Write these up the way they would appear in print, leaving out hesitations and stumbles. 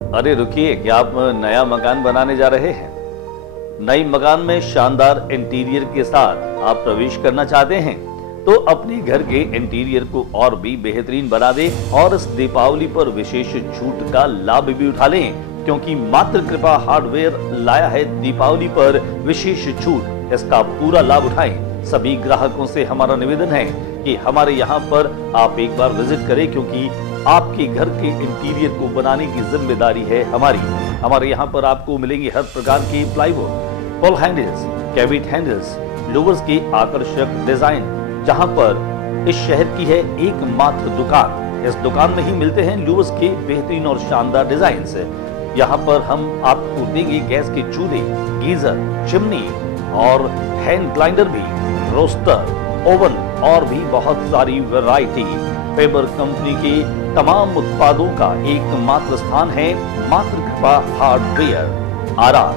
अरे रुकिए, क्या आप नया मकान बनाने जा रहे हैं? नई मकान में शानदार इंटीरियर के साथ आप प्रवेश करना चाहते हैं तो अपने घर के इंटीरियर को और भी बेहतरीन बना दें और इस दीपावली पर विशेष छूट का लाभ भी उठा लें, क्योंकि मात्र कृपा हार्डवेयर लाया है दीपावली पर विशेष छूट। इसका पूरा लाभ उठाएं। सभी ग्राहकों से हमारा निवेदन है कि हमारे यहाँ पर आप एक बार विजिट करें, क्योंकि आपके घर के इंटीरियर को बनाने की जिम्मेदारी है हमारी। हमारे यहाँ पर आपको मिलेंगे हर प्रकार के plywood, pull handles, cabinet handles, louvres के आकर्षक डिजाइन, जहाँ पर इस शहर की है एकमात्र दुकान। इस दुकान में ही मिलते हैं लोवर्स के बेहतरीन और शानदार डिजाइन। यहाँ पर हम आपको देंगे गैस के चूल्हे, गीजर, चिमनी और हैंड ग्राइंडर भी, रोस्टर, ओवन और भी बहुत सारी वैरायटी। फेबर कंपनी के तमाम उत्पादों का एकमात्र स्थान है मात्र Kripa hardware. RR,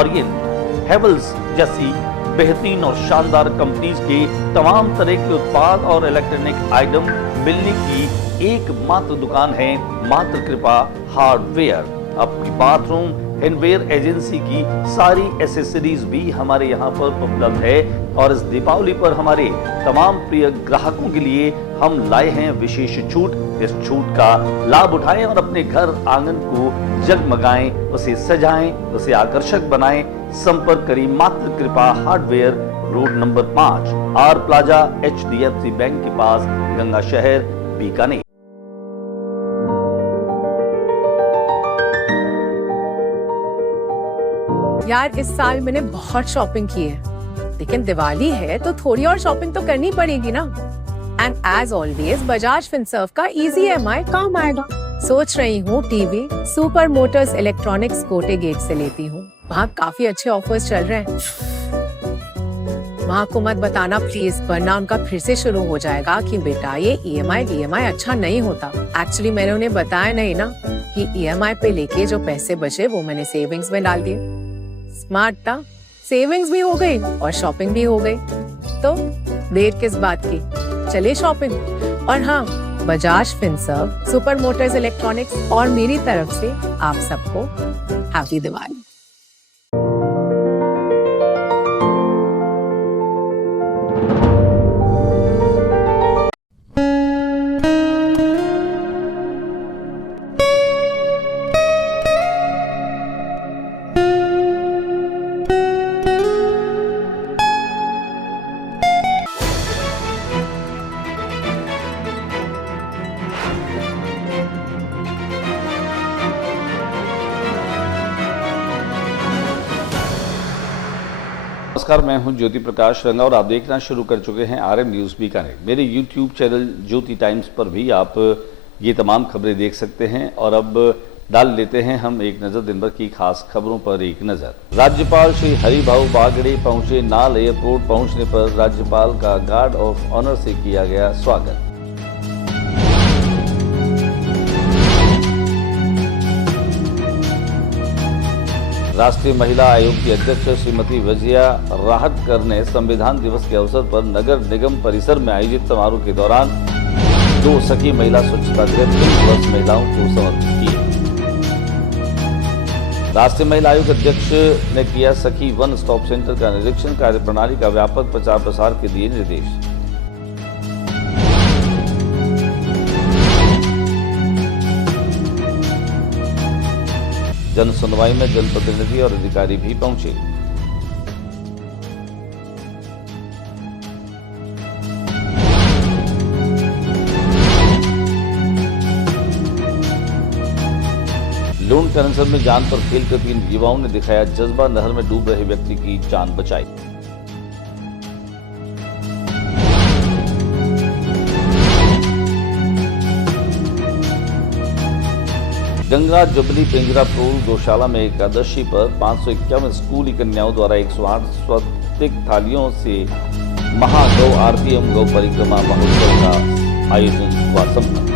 Orient, Havells जैसी बेहतरीन और शानदार कंपनीज के तमाम तरह के उत्पाद और इलेक्ट्रॉनिक आइटम मिलने की एकमात्र दुकान है मात्र कृपा हार्डवेयर। अपनी बाथरूम हैंडवेयर एजेंसी की सारी एसेसरीज भी हमारे यहाँ पर उपलब्ध है और इस दीपावली पर हमारे तमाम प्रिय ग्राहकों के लिए हम लाए हैं विशेष छूट। इस छूट का लाभ उठाएं और अपने घर आंगन को जगमगाएं, उसे सजाएं, उसे आकर्षक बनाएं। संपर्क करें Matra Kripa hardware, road number 5, R plaza, HDFC bank के पास, गंगा शहर, बीकानेर। यार इस साल मैंने बहुत शॉपिंग की है, लेकिन दिवाली है तो थोड़ी और शॉपिंग तो करनी पड़ेगी ना। And as always Bajaj Finserv का इजी EMI काम आएगा। सोच रही हूँ TV super motors electronics Kote gate से लेती हूँ। वहाँ काफी अच्छे ऑफर्स चल रहे हैं। वहाँ को मत बताना प्लीज, वरना उनका फिर से शुरू हो जाएगा कि बेटा ये EMI अच्छा नहीं होता। एक्चुअली मैंने उन्हें बताया नहीं ना कि EMI पे लेके जो पैसे बचे वो मैंने सेविंग्स में डाल दिए। स्मार्ट था, सेविंग्स भी हो गई और शॉपिंग भी हो गई, तो देर किस बात की, चलिए शॉपिंग। और हाँ, Bajaj Finserv, super motors electronics और मेरी तरफ से आप सबको हैप्पी दिवाली। नमस्कार, मैं हूं ज्योति प्रकाश रंगा और आप देखना शुरू कर चुके हैं RM न्यूज़ बीकानेर। मेरे YouTube चैनल ज्योति टाइम्स पर भी आप ये तमाम खबरें देख सकते हैं। और अब डाल लेते हैं हम एक नज़र दिन भर की खास खबरों पर एक नज़र। राज्यपाल श्री हरिभाऊ बागड़े पहुंचे। नाल एयरपोर्ट पहुंचने पर राज्यपाल का गार्ड ऑफ ऑनर से किया गया स्वागत। राष्ट्रीय महिला आयोग की अध्यक्ष श्रीमती विजया राहटकर ने संविधान दिवस के अवसर पर नगर निगम परिसर में आयोजित समारोह के दौरान 2 सखी महिला स्वच्छता गृह 3 वर्ष महिलाओं को समर्पित किए। राष्ट्रीय महिला आयोग अध्यक्ष ने किया सखी वन स्टॉप सेंटर का निरीक्षण, कार्यप्रणाली का व्यापक प्रचार प्रसार के दिए निर्देश। जन सुनवाई में जनप्रतिनिधि और अधिकारी भी पहुंचे। लूण कैंसर में जान पर खेल कर 3 युवाओं ने दिखाया जज्बा, नहर में डूब रहे व्यक्ति की जान बचाई। गंगा जुबली पिंजरापुर गौशाला में एकादशी पर 551 स्कूली कन्याओं द्वारा 108 स्वस्तिक थालियों से महागौ आरती एवं गौ परिक्रमा महोत्सव का आयोजन हुआ संपन्न।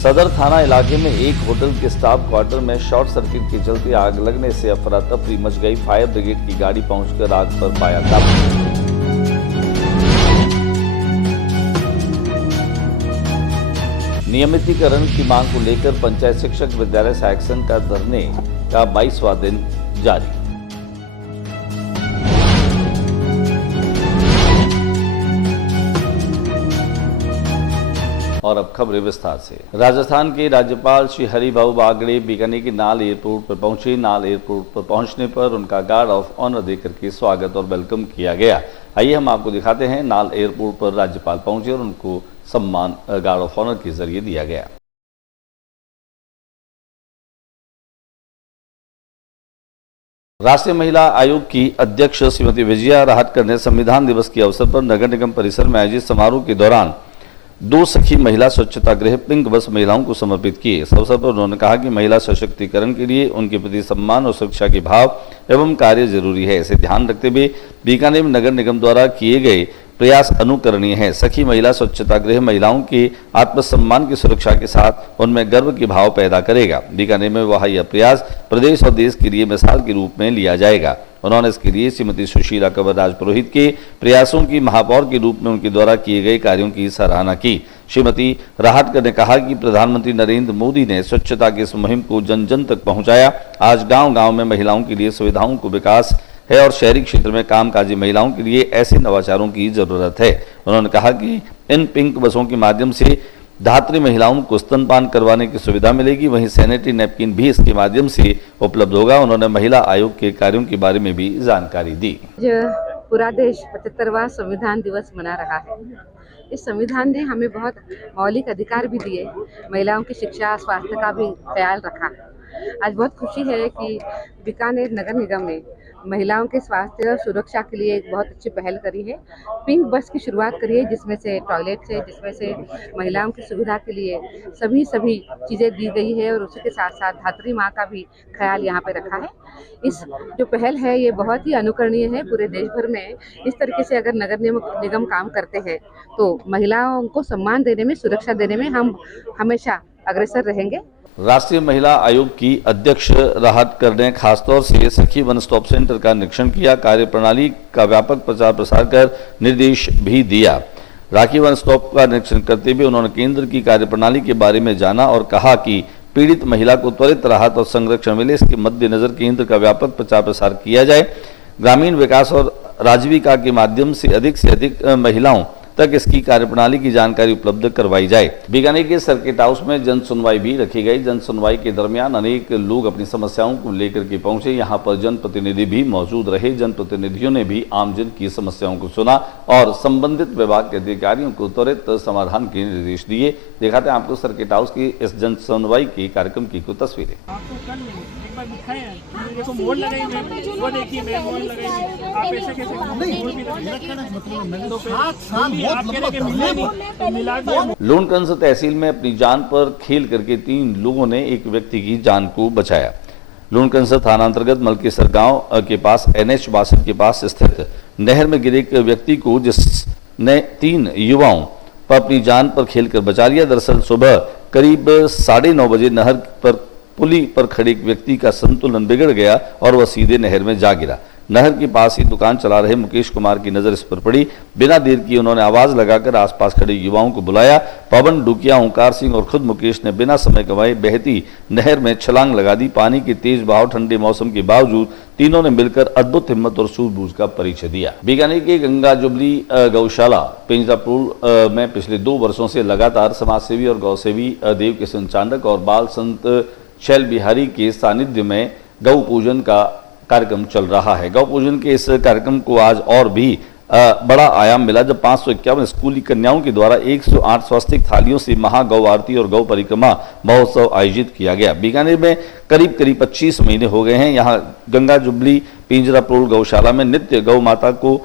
सदर थाना इलाके में एक होटल के स्टाफ क्वार्टर में शॉर्ट सर्किट के चलते आग लगने से अफरा तफरी मच गई। फायर ब्रिगेड की गाड़ी पहुंचकर आग पर पाया काबू। नियमितीकरण की मांग को लेकर पंचायत शिक्षक विद्यालय सहायक संघ का धरने का 22वां दिन जारी। और अब खबरें विस्तार से। राजस्थान के राज्यपाल श्री हरिभाऊ बागड़े बीकानेर के नाल एयरपोर्ट पर पहुंचे। नाल एयरपोर्ट पर पहुंचने पर उनका गार्ड ऑफ ऑनर देकर के स्वागत और वेलकम किया गया। आइए हम आपको दिखाते हैं। नाल एयरपोर्ट पर राज्यपाल पहुंचे और उनको सम्मान गार्ड ऑफ ऑनर के जरिए दिया गया। राष्ट्रीय महिला आयोग की अध्यक्ष श्रीमती विजया राहटकर ने संविधान दिवस के अवसर पर नगर निगम परिसर में आयोजित समारोह के दौरान 2 सखी महिला स्वच्छता गृह पिंक बस महिलाओं को समर्पित किए। इस अवसर पर उन्होंने कहा कि महिला सशक्तिकरण के लिए उनके प्रति सम्मान और सुरक्षा के भाव एवं कार्य जरूरी है। इसे ध्यान रखते हुए बीकानेर में नगर निगम द्वारा किए गए प्रयास अनुकरणीय है। सखी महिला स्वच्छता गृह महिलाओं के आत्मसम्मान की सुरक्षा के साथ उनमें गर्व के भाव पैदा करेगा। बीकानेर में वह यह प्रयास प्रदेश और देश के लिए मिसाल के रूप में लिया जाएगा। उन्होंने इसके लिए श्रीमती सुशीला कंवर राजपुरोहित के प्रयासों की महापौर के रूप में उनके द्वारा किए गए कार्यों की सराहना की। श्रीमती राहटकर ने कहा कि प्रधानमंत्री नरेंद्र मोदी ने स्वच्छता की इस मुहिम को जन जन तक पहुंचाया। आज गांव-गांव में महिलाओं के लिए सुविधाओं को विकास है और शहरी क्षेत्र में कामकाजी महिलाओं के लिए ऐसे नवाचारों की जरूरत है। उन्होंने कहा कि इन पिंक बसों के माध्यम से धात्री महिलाओं को स्तनपान करवाने की सुविधा मिलेगी। वहीं सैनिटरी नैपकिन भी इसके माध्यम से उपलब्ध होगा। उन्होंने महिला आयोग के कार्यों के बारे में भी जानकारी दी। पूरा देश 75वां संविधान दिवस मना रहा है। इस संविधान ने हमें बहुत मौलिक अधिकार भी दिए, महिलाओं की शिक्षा स्वास्थ्य का भी ख्याल रखा। आज बहुत खुशी है कि बीकानेर नगर निगम ने महिलाओं के स्वास्थ्य और सुरक्षा के लिए एक बहुत अच्छी पहल करी है। पिंक बस की शुरुआत करी है, जिसमें से टॉयलेट है, जिसमें से महिलाओं की सुविधा के लिए सभी चीज़ें दी गई है और उसी के साथ साथ धात्री माँ का भी ख्याल यहाँ पे रखा है। इस जो पहल है ये बहुत ही अनुकरणीय है। पूरे देश भर में इस तरीके से अगर नगर निगम काम करते हैं तो महिलाओं को सम्मान देने में, सुरक्षा देने में हम हमेशा अग्रसर रहेंगे। राष्ट्रीय महिला आयोग की अध्यक्ष राहटकर ने खासतौर से सखी वन स्टॉप सेंटर का निरीक्षण किया। कार्यप्रणाली का व्यापक प्रचार प्रसार कर निर्देश भी दिया। राखी वन स्टॉप का निरीक्षण करते हुए उन्होंने केंद्र की कार्यप्रणाली के बारे में जाना और कहा कि पीड़ित महिला को त्वरित राहत और संरक्षण मिले, इसके मद्देनजर केंद्र का व्यापक प्रचार प्रसार किया जाए। ग्रामीण विकास और राजीविका के माध्यम से अधिक महिलाओं तक इसकी कार्यप्रणाली की जानकारी उपलब्ध करवाई जाए। बीकानेर के सर्किट हाउस में जन सुनवाई भी रखी गई। जन सुनवाई के दरमियान अनेक लोग अपनी समस्याओं को लेकर के पहुंचे। यहां पर जनप्रतिनिधि भी मौजूद रहे। जनप्रतिनिधियों ने भी आमजन की समस्याओं को सुना और संबंधित विभाग के अधिकारियों को त्वरित समाधान के निर्देश दिए। दिखाते हैं आपको सर्किट हाउस की इस जन सुनवाई के कार्यक्रम की कुछ तस्वीरें। लोनकंस तहसील में अपनी जान पर खेल करके 3 लोगों ने एक व्यक्ति की जान को बचाया। लोनकंस थाना अंतर्गत मलकेसर गांव के पास NH 62 के पास स्थित नहर में गिरे एक व्यक्ति को जिसने 3 युवाओं पर अपनी जान पर खेलकर बचा लिया। दरअसल सुबह करीब 9:30 बजे नहर पर पुली पर खड़े एक व्यक्ति का संतुलन बिगड़ गया और वह सीधे नहर में जा गिरा। नहर के पास ही दुकान चला रहे मुकेश कुमार की नजर इस पर पड़ी। बिना देर किए उन्होंने आवाज लगाकर आसपास खड़े युवाओं को बुलाया। पवन डुकिया, ओंकार सिंह और खुद मुकेश ने बिना समय गंवाए बहती नहर में छलांग लगा दी। पानी के तेज बहाव, ठंडे मौसम के बावजूद तीनों ने मिलकर अद्भुत हिम्मत और सूझबूझ का परिचय दिया। बीकानेर के गंगा जुबली गौशाला पिंजरापुर में पिछले 2 वर्षों से लगातार समाजसेवी और गौसेवी देव किशन चांडक और बाल संत शैल बिहारी के सानिध्य में गौ पूजन का कार्यक्रम चल रहा है। गौ पूजन के इस कार्यक्रम को आज और भी बड़ा आयाम मिला जब 551 स्कूली कन्याओं के द्वारा 108 स्वास्तिक थालियों से महागौ आरती और गौ परिक्रमा महोत्सव आयोजित किया गया। बीकानेर में करीब 25 महीने हो गए हैं। यहाँ गंगा जुबली पिंजरापुर गौशाला में नित्य गौ माता को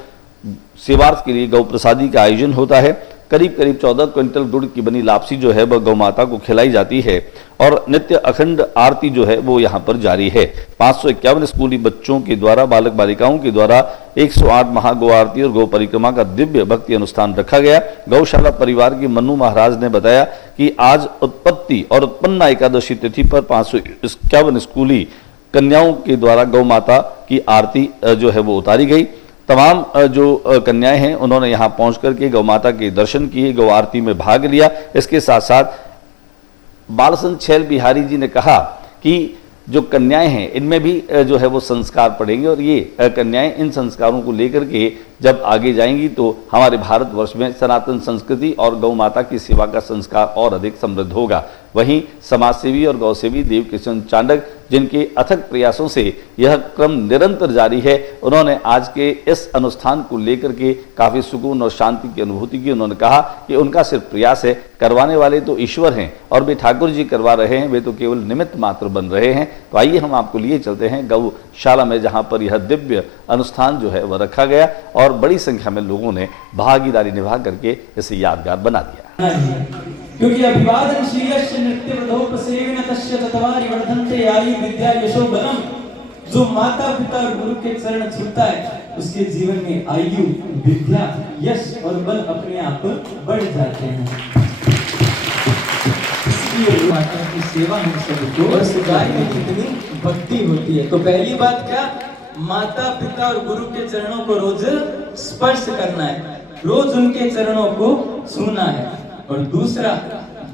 सेवार्थ के लिए गौ प्रसादी का आयोजन होता है। करीब 14 क्विंटल गुड़ की बनी लापसी जो है वह गौ माता को खिलाई जाती है और नित्य अखंड आरती जो है वो यहाँ पर जारी है। 551 स्कूली बच्चों के द्वारा, बालक बालिकाओं के द्वारा 108 महागौ आरती और गौ परिक्रमा का दिव्य भक्ति अनुष्ठान रखा गया। गौशाला परिवार के मन्नू महाराज ने बताया कि आज उत्पत्ति और उत्पन्ना एकादशी तिथि पर 551 स्कूली कन्याओं के द्वारा गौ माता की आरती जो है वो उतारी गई। तमाम जो कन्याएं हैं उन्होंने यहाँ पहुंच करके गौ माता के दर्शन किए, गौ आरती में भाग लिया। इसके साथ साथ बालसन छैल बिहारी जी ने कहा कि जो कन्याएं हैं इनमें भी जो है वो संस्कार पड़ेंगे और ये कन्याएं इन संस्कारों को लेकर के जब आगे जाएंगी तो हमारे भारतवर्ष में सनातन संस्कृति और गौ माता की सेवा का संस्कार और अधिक समृद्ध होगा। वहीं समाजसेवी और गौसेवी देवकिशन चांडक, जिनके अथक प्रयासों से यह क्रम निरंतर जारी है, उन्होंने आज के इस अनुष्ठान को लेकर के काफी सुकून और शांति की अनुभूति की। उन्होंने कहा कि उनका सिर्फ प्रयास है, करवाने वाले तो ईश्वर हैं और वे ठाकुर जी करवा रहे हैं, वे तो केवल निमित्त मात्र बन रहे हैं। तो आइए हम आपको लिए चलते हैं गौशाला में, जहां पर यह दिव्य अनुष्ठान जो है वह रखा गया और बड़ी संख्या में लोगों ने भागीदारी निभा करके इसे यादगार बना दिया। क्योंकि अभिवादन शीलस्य नृत्य प्रदोपसेवन तस्य तत्वारि वर्धन्ते याली विद्या यशो बलम। जो माता पिता और गुरु के चरण छूता है उसके जीवन में आयु, विद्या, यश और बल अपने आप बढ़ जाते हैं। इसलिए माता की सेवा हम सबको और गाय में कितनी भक्ति होती है। तो पहली बात क्या, माता पिता और गुरु के चरणों को रोज स्पर्श करना है, रोज उनके चरणों को छूना है। और दूसरा,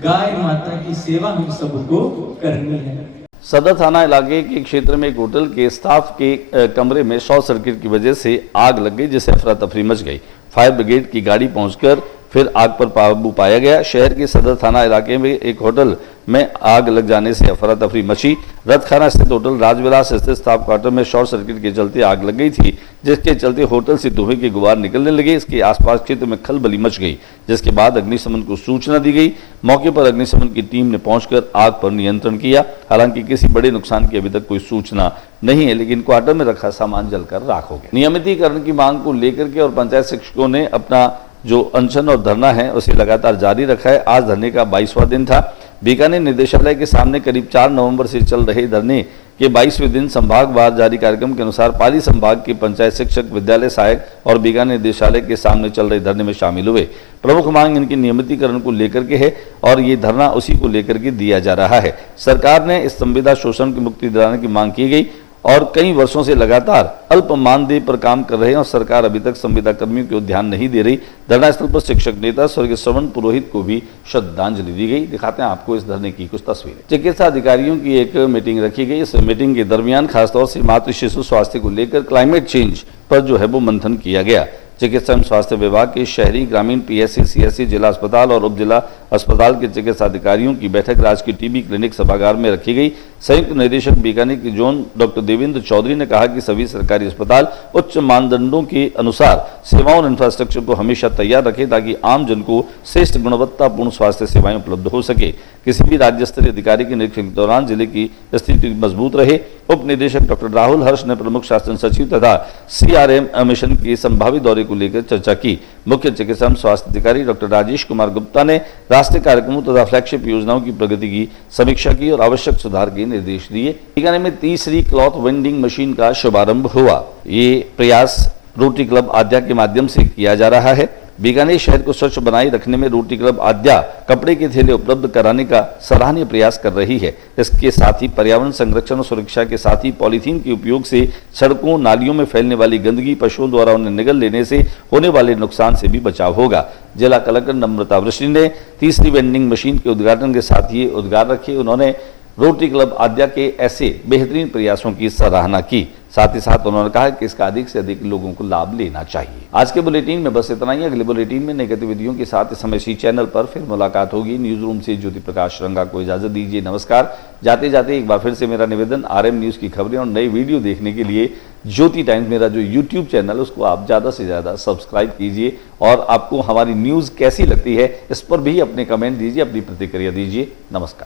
गाय माता की सेवा हम सबको करनी है। सदर थाना इलाके के क्षेत्र में एक होटल के स्टाफ के कमरे में शॉर्ट सर्किट की वजह से आग लग गई, जिससे अफरा तफरी मच गई। फायर ब्रिगेड की गाड़ी पहुंचकर फिर आग पर काबू पाया गया। शहर के सदर थाना इलाके में एक होटल में आग लग जाने से अफरा तफरी मची। रतखाना स्थित होटल राजविलास स्थित स्टाफ क्वार्टर में शॉर्ट सर्किट के चलते आग लग गई थी, जिसके चलते होटल से धुएं के गुबार निकलने लगे। इसके आसपास क्षेत्र में खलबली मच गई, जिसके बाद अग्निशमन को सूचना दी गई। मौके पर अग्निशमन की टीम ने पहुंचकर आग पर नियंत्रण किया। हालांकि किसी बड़े नुकसान की अभी तक कोई सूचना नहीं है, लेकिन क्वार्टर में रखा सामान जलकर राख हो गया। नियमितीकरण की मांग को लेकर के और पंचायत शिक्षकों ने अपना जो अनशन और धरना है उसे लगातार जारी रखा है। आज धरने का 22वां दिन था। बीकानेर निदेशालय के सामने करीब 4 नवंबर से चल रहे धरने के 22वें दिन संभागवार जारी कार्यक्रम के अनुसार पाली संभाग के पंचायत शिक्षक, विद्यालय सहायक और बीकानेर निदेशालय के सामने चल रहे धरने में शामिल हुए। प्रमुख मांग इनकी नियमितीकरण को लेकर के है और ये धरना उसी को लेकर के दिया जा रहा है। सरकार ने इस संविदा शोषण की मुक्ति दिलाने की मांग की गई और कई वर्षों से लगातार अल्प मानदेय पर काम कर रहे हैं और सरकार अभी तक संविदा कर्मियों को ध्यान नहीं दे रही। धरना स्थल पर शिक्षक नेता स्वर्गीय श्रवण पुरोहित को भी श्रद्धांजलि दी गई। दिखाते हैं आपको इस धरने की कुछ तस्वीरें। चिकित्सा अधिकारियों की एक मीटिंग रखी गई। इस मीटिंग के दरमियान खासतौर से मातृ शिशु स्वास्थ्य को लेकर क्लाइमेट चेंज पर जो है वो मंथन किया गया। चिकित्सा एवं स्वास्थ्य विभाग के शहरी, ग्रामीण, पीएससी, सीएससी, जिला अस्पताल और उप जिला अस्पताल के चिकित्सा अधिकारियों की बैठक राजकीय टीबी क्लिनिक सभागार में रखी गई। संयुक्त निदेशक बीकानेर के जोन डॉक्टर देवेंद्र चौधरी ने कहा कि सभी सरकारी अस्पताल उच्च मानदंडों के अनुसार सेवाओं और इंफ्रास्ट्रक्चर को हमेशा तैयार रखें ताकि आम जन को श्रेष्ठ गुणवत्तापूर्ण स्वास्थ्य सेवाएं उपलब्ध हो सके। किसी भी राज्य स्तरीय अधिकारी के निरीक्षण के दौरान जिले की स्थिति मजबूत रहे। उप निदेशक डॉक्टर राहुल हर्ष ने प्रमुख शासन सचिव तथा CRM मिशन के संभावित दौरे को लेकर चर्चा की। मुख्य चिकित्सा एवं स्वास्थ्य अधिकारी डॉक्टर राजेश कुमार गुप्ता ने राष्ट्रीय कार्यक्रमों तथा फ्लैगशिप योजनाओं की प्रगति की समीक्षा की और आवश्यक सुधार के निर्देश दिए। बीकानेर में तीसरी क्लॉथ वेंडिंग मशीन का शुभारंभ हुआ। ये प्रयास रोटरी क्लब आद्या के माध्यम से किया जा रहा है। बीकानेर शहर को स्वच्छ बनाए रखने में रोटरी क्लब आद्या कपड़े के थैले उपलब्ध कराने का सराहनीय प्रयास कर रही है। इसके साथ ही पर्यावरण संरक्षण और सुरक्षा के साथ ही पॉलीथीन के उपयोग से सड़कों, नालियों में फैलने वाली गंदगी, पशुओं द्वारा उन्हें निगल लेने से होने वाले नुकसान से भी बचाव होगा। जिला कलेक्टर नम्रता वृष्टि ने तीसरी वेंडिंग मशीन के उद्घाटन के साथ ये उद्गार रखे। उन्होंने रोटरी क्लब आद्या के ऐसे बेहतरीन प्रयासों की सराहना की। साथ ही साथ उन्होंने कहा कि इसका अधिक से अधिक लोगों को लाभ लेना चाहिए। आज के बुलेटिन में बस इतना ही। अगले बुलेटिन में नई गतिविधियों के साथ इस समय इसी चैनल पर फिर मुलाकात होगी। न्यूज रूम से ज्योति प्रकाश रंगा को इजाजत दीजिए। नमस्कार। जाते जाते एक बार फिर से मेरा निवेदन, RM न्यूज की खबरें और नई वीडियो देखने के लिए ज्योति टाइम्स मेरा जो यूट्यूब चैनल उसको आप ज्यादा से ज्यादा सब्सक्राइब कीजिए और आपको हमारी न्यूज कैसी लगती है इस पर भी अपने कमेंट दीजिए, अपनी प्रतिक्रिया दीजिए। नमस्कार।